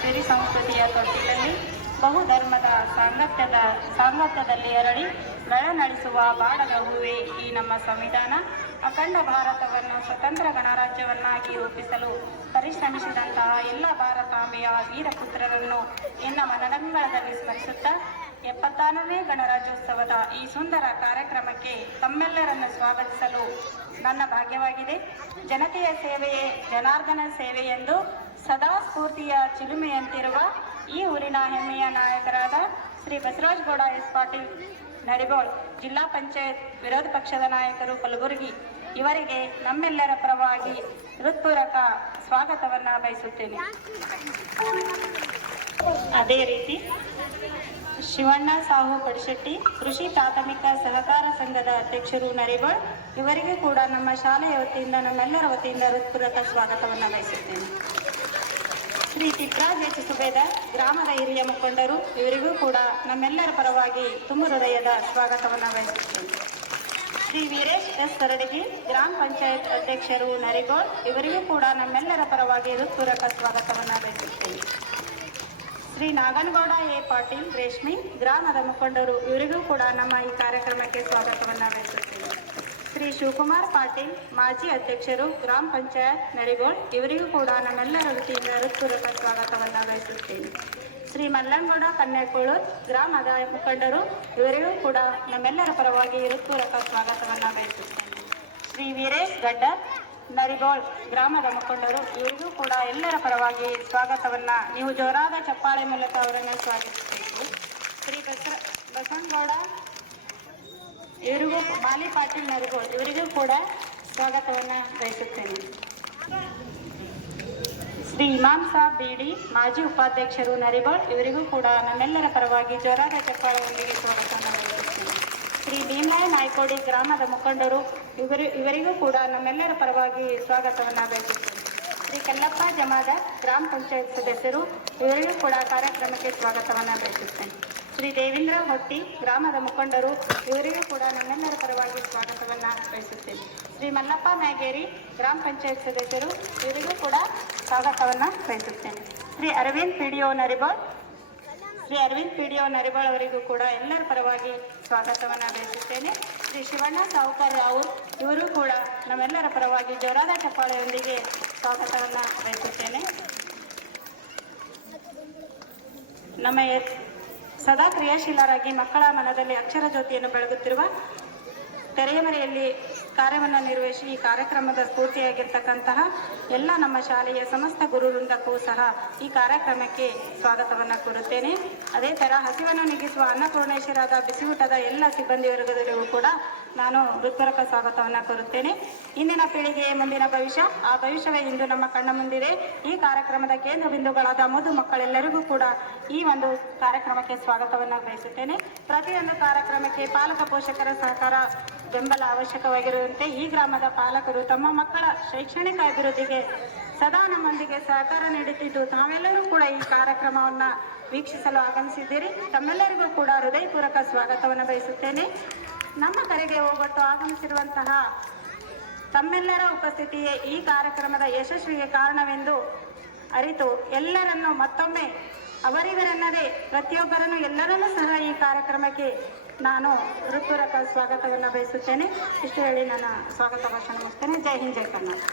ಸಿರಿ ಸಂಸ್ಕೃತಿಯ ತೊಟ್ಟಿಲಲ್ಲಿ ಬಹುಧರ್ಮದ ಸಾಂಗತ್ಯದಲ್ಲಿ ಅರಳಿ ನಡೆಸುವ ಬಾಡದ ಹೂವೇ ಈ ನಮ್ಮ ಸಂವಿಧಾನ. ಅಖಂಡ ಭಾರತವನ್ನು ಸ್ವತಂತ್ರ ಗಣರಾಜ್ಯವನ್ನಾಗಿ ರೂಪಿಸಲು ಪರಿಶ್ರಮಿಸಿದಂತಹ ಎಲ್ಲ ಭಾರತಾಂಬೆಯ ವೀರಪುತ್ರರನ್ನು ಎನ್ನ ಮನದಂಗಳದಲ್ಲಿ ಸ್ಮರಿಸುತ್ತಾ 76ನೇ ಗಣರಾಜ್ಯೋತ್ಸವದ ಈ ಸುಂದರ ಕಾರ್ಯಕ್ರಮಕ್ಕೆ ತಮ್ಮೆಲ್ಲರನ್ನು ಸ್ವಾಗತಿಸಲು ನನ್ನ ಭಾಗ್ಯವಾಗಿದೆ. ಜನತೆಯ ಸೇವೆಯೇ ಜನಾರ್ದನ ಸೇವೆ ಎಂದು ಸದಾ ಸ್ಫೂರ್ತಿಯ ಚಿಲುಮೆಯಂತಿರುವ ಈ ಊರಿನ ಹೆಮ್ಮೆಯ ನಾಯಕರಾದ ಶ್ರೀ ಬಸವರಾಜಗೌಡ ಎಸ್ ಪಾಟೀಲ್ ನಡಿಗೋಳ್, ಜಿಲ್ಲಾ ಪಂಚಾಯತ್ ವಿರೋಧ ಪಕ್ಷದ ನಾಯಕರು ಕಲಬುರಗಿ, ಇವರಿಗೆ ನಮ್ಮೆಲ್ಲರ ಪರವಾಗಿ ಹೃತ್ಪೂರ್ವಕ ಸ್ವಾಗತವನ್ನು ಬಯಸುತ್ತೇನೆ. ಅದೇ ರೀತಿ ಶಿವಣ್ಣ ಸಾಹು ಪಡಿಶೆಟ್ಟಿ, ಕೃಷಿ ಪ್ರಾಥಮಿಕ ಸಹಕಾರ ಸಂಘದ ಅಧ್ಯಕ್ಷರು ನರಿಗೋಳ್, ಇವರಿಗೂ ಕೂಡ ನಮ್ಮ ಶಾಲೆಯ ವತಿಯಿಂದ ನಮ್ಮೆಲ್ಲರ ವತಿಯಿಂದ ಹೃತ್ಪೂರ್ವಕ ಸ್ವಾಗತವನ್ನು ಬಯಸುತ್ತೇನೆ. ಶ್ರೀ ತಿಪ್ರಾಜ್ ಎಚ್ ಸುಬೇದಾರ್, ಗ್ರಾಮದ ಹಿರಿಯ ಮುಖಂಡರು, ಇವರಿಗೂ ಕೂಡ ನಮ್ಮೆಲ್ಲರ ಪರವಾಗಿ ತುಂಬ ಹೃದಯದ ಸ್ವಾಗತವನ್ನು ಬಯಸುತ್ತೇನೆ. ಶ್ರೀ ವೀರೇಶ್ ಎಸ್ ಸರಡಗಿ, ಗ್ರಾಮ ಪಂಚಾಯತ್ ಅಧ್ಯಕ್ಷರು ನರಿಗೋಳ್, ಇವರಿಗೂ ಕೂಡ ನಮ್ಮೆಲ್ಲರ ಪರವಾಗಿ ಹೃತ್ಪೂರ್ವಕ ಸ್ವಾಗತವನ್ನು ಬಯಸುತ್ತೇನೆ. ಶ್ರೀ ನಾಗನಗೌಡ ಎ ಪಾಟೀಲ್ ರೇಷ್ಮಿ, ಗ್ರಾಮದ ಮುಖಂಡರು, ಇವರಿಗೂ ಕೂಡ ನಮ್ಮ ಈ ಕಾರ್ಯಕ್ರಮಕ್ಕೆ ಸ್ವಾಗತವನ್ನು ಬಯಸುತ್ತೇನೆ. ಶ್ರೀ ಶಿವಕುಮಾರ್ ಪಾಟೀಲ್, ಮಾಜಿ ಅಧ್ಯಕ್ಷರು, ಗ್ರಾಮ ಪಂಚಾಯತ್ ನರಿಗೋಳ್, ಇವರಿಗೂ ಕೂಡ ನಮ್ಮೆಲ್ಲರ ವತಿಯಿಂದ ಹೃತ್ಪೂರ್ವಕ ಸ್ವಾಗತವನ್ನು ಬಯಸುತ್ತೇನೆ. ಶ್ರೀ ಮಲ್ಲನಗೌಡ ಕನ್ಯಾಕೋಳೂರ್, ಗ್ರಾಮದ ಮುಖಂಡರು, ಇವರಿಗೂ ಕೂಡ ನಮ್ಮೆಲ್ಲರ ಪರವಾಗಿ ಹೃತ್ಪೂರ್ವಕ ಸ್ವಾಗತವನ್ನು ಬಯಸುತ್ತೇನೆ. ಶ್ರೀ ವೀರೇಶ್ ಗಡ್ಡರ್, ನರಿಗೋಳ್, ಗ್ರಾಮದ ಮುಖಂಡರು, ಇವರಿಗೂ ಕೂಡ ಎಲ್ಲರ ಪರವಾಗಿ ಸ್ವಾಗತವನ್ನು ನೀವು ಜೋರಾದ ಚಪ್ಪಾಳೆ ಮೂಲಕ ಅವರನ್ನು ಸ್ವಾಗತಿಸಬೇಕು. ಶ್ರೀ ಬಸವನಗೌಡ, ಇವರಿಗೂ ಮಾಲಿ ಪಾಟೀಲ್ ನರಿಗೋಳ್, ಇವರಿಗೂ ಕೂಡ ಸ್ವಾಗತವನ್ನು ಬಯಸುತ್ತೇನೆ. ಶ್ರೀ ಇಮಾಮ್ ಸಾಬ್ ಬಿಡಿ, ಮಾಜಿ ಉಪಾಧ್ಯಕ್ಷರು ನರಿಗೋಳ್, ಇವರಿಗೂ ಕೂಡ ನಮ್ಮೆಲ್ಲರ ಪರವಾಗಿ ಜೋರಾದ ಚಪ್ಪಾಳೆಯೊಂದಿಗೆ ಸ್ವಾಗತವನ್ನು ಬಯಸುತ್ತೇನೆ. ಶ್ರೀ ಭೀಮರಾಯ ನಾಯ್ಕೋಡಿ, ಗ್ರಾಮದ ಮುಖಂಡರು, ಇವರಿಗೂ ಕೂಡ ನಮ್ಮೆಲ್ಲರ ಪರವಾಗಿ ಸ್ವಾಗತವನ್ನು ಬಯಸುತ್ತೇನೆ. ಶ್ರೀ ಕಲ್ಲಪ್ಪ ಜಮಾದಾರ್, ಗ್ರಾಮ ಪಂಚಾಯತ್ ಸದಸ್ಯರು, ಇವರಿಗೂ ಕೂಡ ಕಾರ್ಯಕ್ರಮಕ್ಕೆ ಸ್ವಾಗತವನ್ನು ಬಯಸುತ್ತೇನೆ. ಶ್ರೀ ದೇವೇಂದ್ರ ಹೊಟ್ಟಿ, ಗ್ರಾಮದ ಮುಖಂಡರು, ಇವರಿಗೂ ಕೂಡ ನಮ್ಮೆಲ್ಲರ ಪರವಾಗಿ ಸ್ವಾಗತವನ್ನು ಬಯಸುತ್ತೇನೆ. ಶ್ರೀ ಮಲ್ಲಪ್ಪ ಮ್ಯಾಗೇರಿ, ಗ್ರಾಮ ಪಂಚಾಯತ್ ಸದಸ್ಯರು, ಇವರಿಗೂ ಕೂಡ ಸ್ವಾಗತವನ್ನು ಬಯಸುತ್ತೇನೆ. ಶ್ರೀ ಅರವಿಂದ್ ಪಿಡಿಒ ನರಿಗೋಳ್, ಅವರಿಗೂ ಕೂಡ ಎಲ್ಲರ ಪರವಾಗಿ ಸ್ವಾಗತವನ್ನು ಬಯಸುತ್ತೇನೆ. ಶ್ರೀ ಶಿವಣ್ಣ ಸಾವುಕಾರ ರಾವುರ್, ಇವರು ಕೂಡ ನಮ್ಮೆಲ್ಲರ ಪರವಾಗಿ ಜೋರಾದ ಚಪ್ಪಾಳೆಯೊಂದಿಗೆ ಸ್ವಾಗತವನ್ನು ಬಯಸುತ್ತೇನೆ. ನಮ್ಮ ಸದಾ ಕ್ರಿಯಾಶೀಲರಾಗಿ ಮಕ್ಕಳ ಮನದಲ್ಲಿ ಅಕ್ಷರ ಜ್ಯೋತಿಯನ್ನು ಬೆಳಗುತ್ತಿರುವ ತೆರೆಮರೆಯಲ್ಲಿ ಕಾರ್ಯವನ್ನು ನಿರ್ವಹಿಸಿ ಈ ಕಾರ್ಯಕ್ರಮದ ಸ್ಫೂರ್ತಿಯಾಗಿರ್ತಕ್ಕಂತಹ ಎಲ್ಲ ನಮ್ಮ ಶಾಲೆಯ ಸಮಸ್ತ ಗುರುವೃಂದಕ್ಕೂ ಸಹ ಈ ಕಾರ್ಯಕ್ರಮಕ್ಕೆ ಸ್ವಾಗತವನ್ನು ಕೋರುತ್ತೇನೆ. ಅದೇ ಥರ ಹಸಿವನ್ನು ನೀಗಿಸುವ ಅನ್ನಪೂರ್ಣೇಶ್ವರಾದ ಬಿಸಿಯೂಟದ ಎಲ್ಲ ಸಿಬ್ಬಂದಿ ವರ್ಗದವರಿಗೂ ಕೂಡ ನಾನು ಹೃತ್ಪೂರ್ವಕ ಸ್ವಾಗತವನ್ನು ಕೋರುತ್ತೇನೆ. ಇಂದಿನ ಪೀಳಿಗೆಯ ಮುಂದಿನ ಭವಿಷ್ಯ, ಆ ಭವಿಷ್ಯವೇ ಇಂದು ನಮ್ಮ ಕಣ್ಣ ಮುಂದಿದೆ. ಈ ಕಾರ್ಯಕ್ರಮದ ಕೇಂದ್ರ ಬಿಂದುಗಳಾದ ಮುದು ಮಕ್ಕಳೆಲ್ಲರಿಗೂ ಕೂಡ ಈ ಒಂದು ಕಾರ್ಯಕ್ರಮಕ್ಕೆ ಸ್ವಾಗತವನ್ನು ಬಯಸುತ್ತೇನೆ. ಪ್ರತಿಯೊಂದು ಕಾರ್ಯಕ್ರಮಕ್ಕೆ ಪಾಲಕ ಪೋಷಕರ ಸಹಕಾರ ಬೆಂಬಲ ಅವಶ್ಯಕವಾಗಿರುವಂತೆ ಈ ಗ್ರಾಮದ ಪಾಲಕರು ತಮ್ಮ ಮಕ್ಕಳ ಶೈಕ್ಷಣಿಕ ಅಭಿವೃದ್ಧಿಗೆ ಸದಾ ನಮ್ಮೊಂದಿಗೆ ಸಹಕಾರ ನೀಡುತ್ತಿದ್ದು ತಾವೆಲ್ಲರೂ ಕೂಡ ಈ ಕಾರ್ಯಕ್ರಮವನ್ನು ವೀಕ್ಷಿಸಲು ಆಗಮಿಸಿದ್ದೀರಿ. ತಮ್ಮೆಲ್ಲರಿಗೂ ಕೂಡ ಹೃದಯಪೂರ್ವಕ ಸ್ವಾಗತವನ್ನು ಬಯಸುತ್ತೇನೆ. ನಮ್ಮ ಕರೆಗೆ ಹೋಗೊಟ್ಟು ಆಗಮಿಸಿರುವಂತಹ ತಮ್ಮೆಲ್ಲರ ಉಪಸ್ಥಿತಿಯೇ ಈ ಕಾರ್ಯಕ್ರಮದ ಯಶಸ್ವಿಗೆ ಕಾರಣವೆಂದು ಅರಿತು ಎಲ್ಲರನ್ನು ಮತ್ತೊಮ್ಮೆ ಅವರಿವರೆನ್ನದೇ ಪ್ರತಿಯೊಬ್ಬರನ್ನು ಎಲ್ಲರನ್ನೂ ಸಹ ಈ ಕಾರ್ಯಕ್ರಮಕ್ಕೆ ನಾನು ಹೃತ್ಪೂರ್ವಕ ಸ್ವಾಗತವನ್ನು ಬಯಸುತ್ತೇನೆ. ಇಷ್ಟು ಹೇಳಿ ನನ್ನ ಸ್ವಾಗತ ಭಾಷಣ ಮುಗಿಸ್ತೇನೆ. ಜೈ ಹಿಂದ್, ಜೈ ಕರ್ನಾಟಕ.